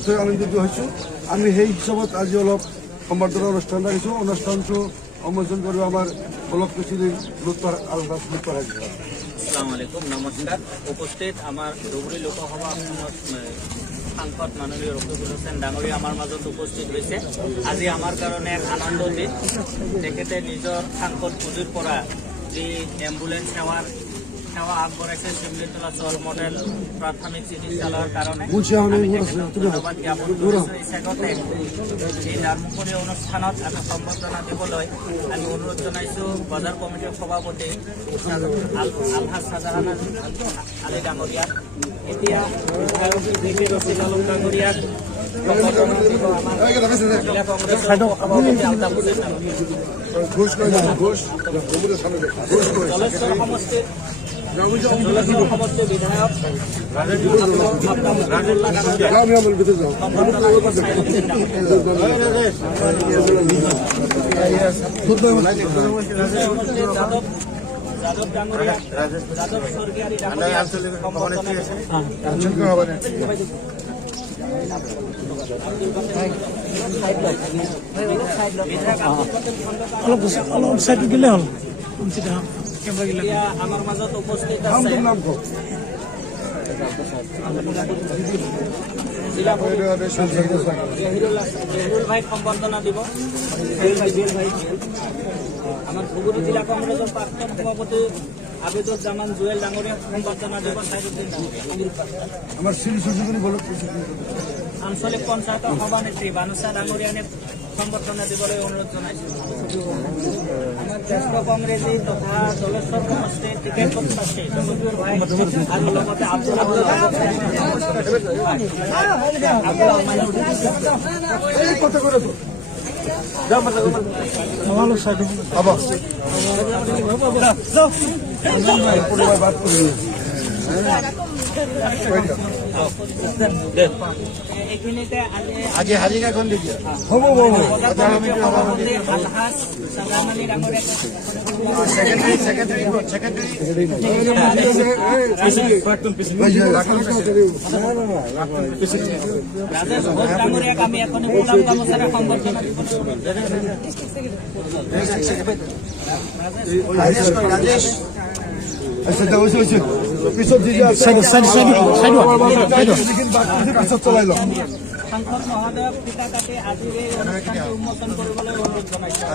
নথৈ আনন্দিত হৈছোঁ। আমি সেই হিচাপত আজি অলপ সম্বৰ্ধনা অনুষ্ঠান ৰাখিছোঁ। অনুষ্ঠানটো উন্মোচন কৰিব আমাৰ ব্লক প্ৰেচিডেণ্ট লুৎফৰ আলতাফ লুৎফৰ হাজি। আসসালামু আলাইকুম, নমস্কাৰ। উপস্থিত আমাৰ ধুবুৰী লোকসভা আসনৰ সাংসদ মাননীয় ৰফিকুল হুছেইন ডাঙৰীয়া আমাৰ মাজত উপস্থিত হৈছে। আজি আমাৰ কাৰণে এক আনন্দৰ দিন। তেখেতে নিজৰ সাংসদ পুঁজিৰ পৰা যি এম্বুলেন্স সেৱা আগবঢ়াইছে চিমলিতলা চল মডেল প্ৰাথমিক চিকিৎসালয়ৰ কাৰণে ধন্যবাদ জ্ঞাপন কৰিছোঁ। এই চেগতে এই দাৰমুখনি অনুষ্ঠানত আমি সম্বৰ্ধনা দিবলৈ আমি অনুৰোধ জনাইছোঁ বজাৰ কমিটিৰ সভাপতি আলহাজ ছাজাহান আলী ডাঙৰীয়াক। এতিয়া বিধায়ক ভিপি ৰছিদ আলম ডাঙৰীয়াক জিলা কংগ্ৰেছৰ সভাপতি আলতাফ হুছেইন জলেশ্বৰ সমষ্টিৰ বিধায়ক যাদৱ ডাঙৰীয়া যাদৱ স্বৰ্গীয়াৰী ডাঙৰীয়া অলপ চাইড গেলে হ'ল। এতিয়া আমাৰ মাজত উপস্থিত আছে জিলা জহিৰুল ভাইক সম্বৰ্ধনা দিব। আমাৰ ধুবুৰী জিলা কংগ্ৰেছৰ প্ৰাক্তন সভাপতি আবিদুজ্জামান জুৱেল ডাঙৰীয়াক সম্বৰ্ধনা দিব। আমাৰ শ্ৰী সুযোগী ব্লক প্ৰেচিডেণ্ট আঞ্চলিক পঞ্চায়তৰ সভানেত্ৰী বানুচা ডাঙৰীয়ানে সম্বৰ্ধনা দিবলৈ অনুৰোধ জনাইছোঁ। আমাৰ জ্যেষ্ঠ কংগ্ৰেছী তথা দলেশ্বৰ সমষ্টিৰ টিকেট প্ৰত্যাশী চমুদুৰ ভাই আৰু লগতে এইখিনিতে আজি হাজিকাখন দি দিয়া হ'ব সভাপতি আলহাজ ছাজাহান আলী ডাঙৰীয়াক ৰাজেশ ঘোষ ডাঙৰীয়াক আমি এখনি গোলাম গামোচাৰে সম্বৰ্ধনা দিব। পিছত চলাই লওঁ। সাংসদ মহোদয়ক টিকা কাটি আজিৰ এই অনুষ্ঠানটি উন্মোচন কৰিবলৈ অনুৰোধ জনাইছোঁ।